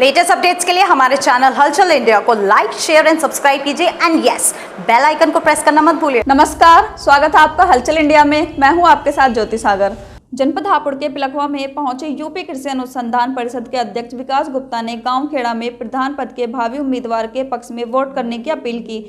Latest updates के लिए हमारे चैनल हलचल इंडिया को लाइक, शेयर एंड सब्सक्राइब कीजिए एंड यस, बेल आइकन को प्रेस करना मत भूलिए। नमस्कार, स्वागत है आपका हलचल इंडिया में। मैं हूं आपके साथ ज्योति सागर। जनपद हापुड़ के पिलखवा में पहुंचे यूपी कृषि अनुसंधान परिषद के अध्यक्ष विकास गुप्ता ने गांव खेड़ा में प्रधान पद के भावी उम्मीदवार के पक्ष में वोट करने की अपील की।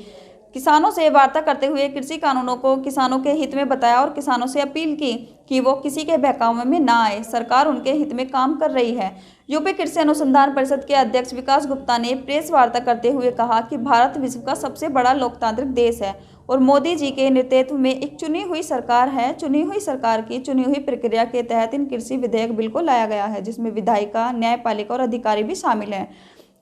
किसानों से वार्ता करते हुए कृषि कानूनों को किसानों के हित में बताया और किसानों से अपील की कि वो किसी के बहकावे में ना आए, सरकार उनके हित में काम कर रही है। यूपी कृषि अनुसंधान परिषद के अध्यक्ष विकास गुप्ता ने प्रेस वार्ता करते हुए कहा कि भारत विश्व का सबसे बड़ा लोकतांत्रिक देश है और मोदी जी के नेतृत्व में एक चुनी हुई सरकार है। चुनी हुई सरकार की चुनी हुई प्रक्रिया के तहत इन कृषि विधेयक बिल को लाया गया है, जिसमें विधायिका, न्यायपालिका और अधिकारी भी शामिल हैं।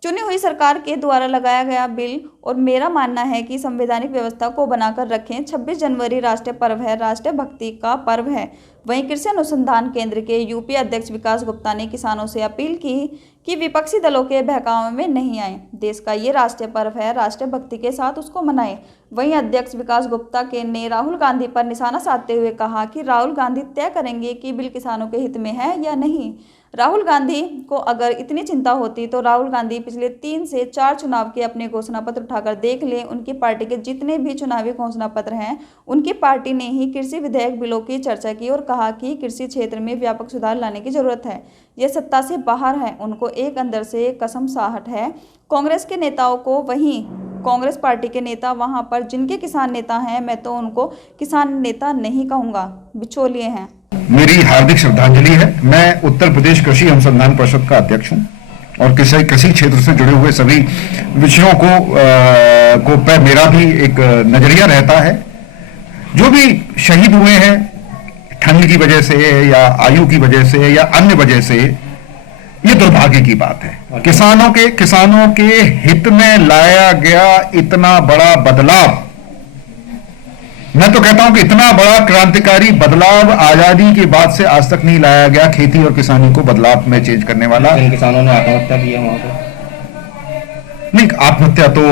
चुनी हुई सरकार के द्वारा लगाया गया बिल और मेरा मानना है कि संवैधानिक व्यवस्था को बनाकर रखें। 26 जनवरी राष्ट्रीय पर्व है, राष्ट्रीय भक्ति का पर्व है। वहीं कृषि अनुसंधान केंद्र के यूपी अध्यक्ष विकास गुप्ता ने किसानों से अपील की कि विपक्षी दलों के बहकावे में नहीं आए। देश का ये राष्ट्रीय पर्व है, राष्ट्रीय भक्ति के साथ उसको मनाएं। वहीं अध्यक्ष विकास गुप्ता ने राहुल गांधी पर निशाना साधते हुए कहा कि राहुल गांधी तय करेंगे कि बिल किसानों के हित में है या नहीं। राहुल गांधी को अगर इतनी चिंता होती तो राहुल गांधी पिछले 3 से 4 चुनाव के अपने घोषणा पत्र उठाकर देख लें। उनकी पार्टी के जितने भी चुनावी घोषणा पत्र हैं, उनकी पार्टी ने ही कृषि विधेयक बिलों की चर्चा की और कहा कि कृषि क्षेत्र में व्यापक सुधार लाने की जरूरत है। ये सत्ता से बाहर है, उनको एक अंदर से कसमसाहट है कांग्रेस के नेताओं को। वहीं कांग्रेस पार्टी के नेता वहां पर जिनके किसान नेता हैं, मैं तो उनको किसान नेता नहीं कहूँगा, बिचौलिए हैं। मेरी हार्दिक श्रद्धांजलि है। मैं उत्तर प्रदेश कृषि अनुसंधान परिषद का अध्यक्ष हूं और कृषि क्षेत्र से जुड़े हुए सभी विषयों को पर मेरा भी एक नजरिया रहता है। जो भी शहीद हुए हैं ठंड की वजह से या आयु की वजह से या अन्य वजह से, ये दुर्भाग्य की बात है। किसानों के हित में लाया गया इतना बड़ा बदलाव, मैं तो कहता हूं कि इतना बड़ा क्रांतिकारी बदलाव आजादी के बाद से आज तक नहीं लाया गया। खेती और किसानी को बदलाव में चेंज करने वाला। किसानों ने आत्महत्या की है वहां पर। नहीं, आत्महत्या तो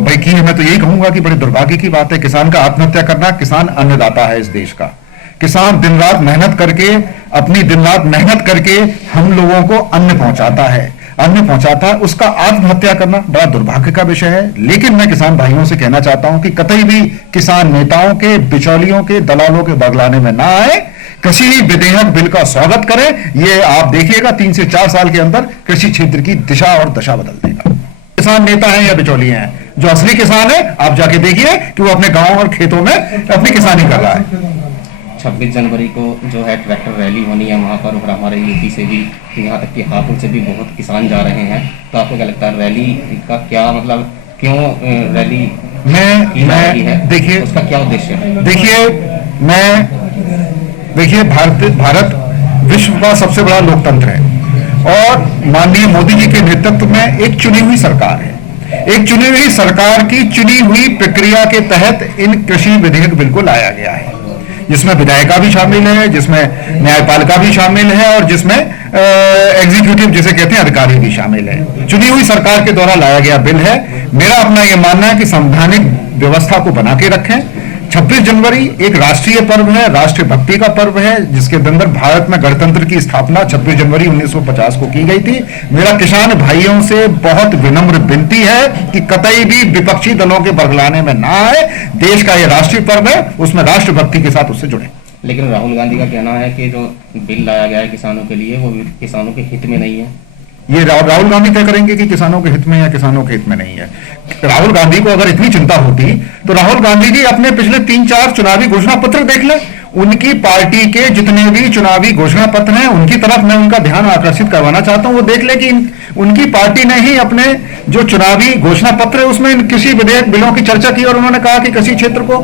भाई की है, मैं तो यही कहूंगा कि बड़े दुर्भाग्य की बात है किसान का आत्महत्या करना। किसान अन्नदाता है इस देश का। किसान दिन रात मेहनत करके, अपनी दिन रात मेहनत करके हम लोगों को अन्न पहुंचाता है, उसका आत्महत्या करना बड़ा दुर्भाग्य का विषय है। लेकिन मैं किसान भाइयों से कहना चाहता हूं कि कतई भी किसान नेताओं के, बिचौलियों के, दलालों के बगलाने में ना आए। कृषि विधेयक बिल का स्वागत करें। ये आप देखिएगा 3 से 4 साल के अंदर कृषि क्षेत्र की दिशा और दशा बदल देगा। किसान नेता हैं या बिचौलिए हैं, जो असली किसान है आप जाके देखिए कि वो अपने गांव और खेतों में अपनी किसानी कर रहा है। 26 जनवरी को जो है ट्रैक्टर रैली होनी है वहाँ पर, और हमारे यूपी से भी, यहाँ तक कि हापुड़ से भी बहुत किसान जा रहे हैं। तो आपको क्या लगता है रैली का क्या मतलब, क्यों रैली मैं देखिए उसका क्या उद्देश्य है? देखिए भारत विश्व का सबसे बड़ा लोकतंत्र है और माननीय मोदी जी के नेतृत्व में एक चुनी हुई सरकार है। एक चुनी हुई सरकार की चुनी हुई प्रक्रिया के तहत इन कृषि विधेयक बिल को लाया गया है, जिसमें विधायिका भी शामिल है, जिसमें न्यायपालिका भी शामिल है और जिसमें एग्जीक्यूटिव जिसे कहते हैं अधिकारी भी शामिल है। चुनी हुई सरकार के द्वारा लाया गया बिल है। मेरा अपना यह मानना है कि संवैधानिक व्यवस्था को बना के रखें। 26 जनवरी एक राष्ट्रीय पर्व है, राष्ट्रीय भक्ति का पर्व है, जिसके अंदर भारत में गणतंत्र की स्थापना 26 जनवरी 1950 को की गई थी। मेरा किसान भाइयों से बहुत विनम्र विनती है कि कतई भी विपक्षी दलों के बरगलाने में ना आए। देश का यह राष्ट्रीय पर्व है, उसमें राष्ट्रभक्ति के साथ उससे जुड़े। लेकिन राहुल गांधी का कहना है कि जो बिल लाया गया है किसानों के लिए, वो किसानों के हित में नहीं है। ये राहुल गांधी तय करेंगे कि किसानों के हित में या किसानों के हित में नहीं है। राहुल गांधी को अगर इतनी चिंता होती तो राहुल गांधी जी अपने पिछले 3-4 चुनावी घोषणा पत्र देख लें। उनकी पार्टी के जितने भी चुनावी घोषणा पत्र हैं, उनकी तरफ मैं उनका ध्यान आकर्षित करवाना चाहता हूं। वो देख ले कि उनकी पार्टी ने ही अपने जो चुनावी घोषणा पत्र है उसमें कृषि विधेयक बिलों की चर्चा की और उन्होंने कहा कि कृषि क्षेत्र को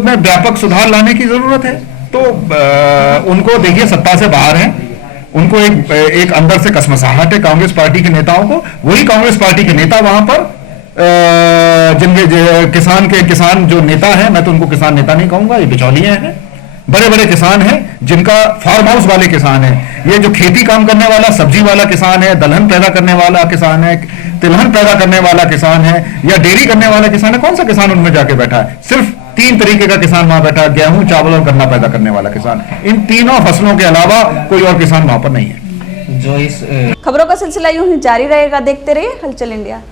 में व्यापक सुधार लाने की जरूरत है। तो उनको देखिए सत्ता से बाहर है, उनको एक अंदर से कसमसाहट है कांग्रेस पार्टी के नेताओं को। वही कांग्रेस पार्टी के नेता वहां पर जिनके किसान जो नेता है, मैं तो उनको किसान नेता नहीं कहूंगा, ये बिचौलिए हैं। बड़े बड़े किसान हैं जिनका फार्म हाउस वाले किसान हैं। ये जो खेती काम करने वाला, सब्जी वाला किसान है, दलहन पैदा करने वाला किसान है, तिलहन पैदा करने वाला किसान है या डेयरी करने वाला किसान है, कौन सा किसान उनमें जाके बैठा है? सिर्फ 3 तरीके का किसान वहां बैठा है, गेहूं, चावल और गन्ना पैदा करने वाला किसान। इन तीनों फसलों के अलावा कोई और किसान वहां पर नहीं है। जो इस खबरों का सिलसिला यूं ही जारी रहेगा, देखते रहिए हलचल इंडिया।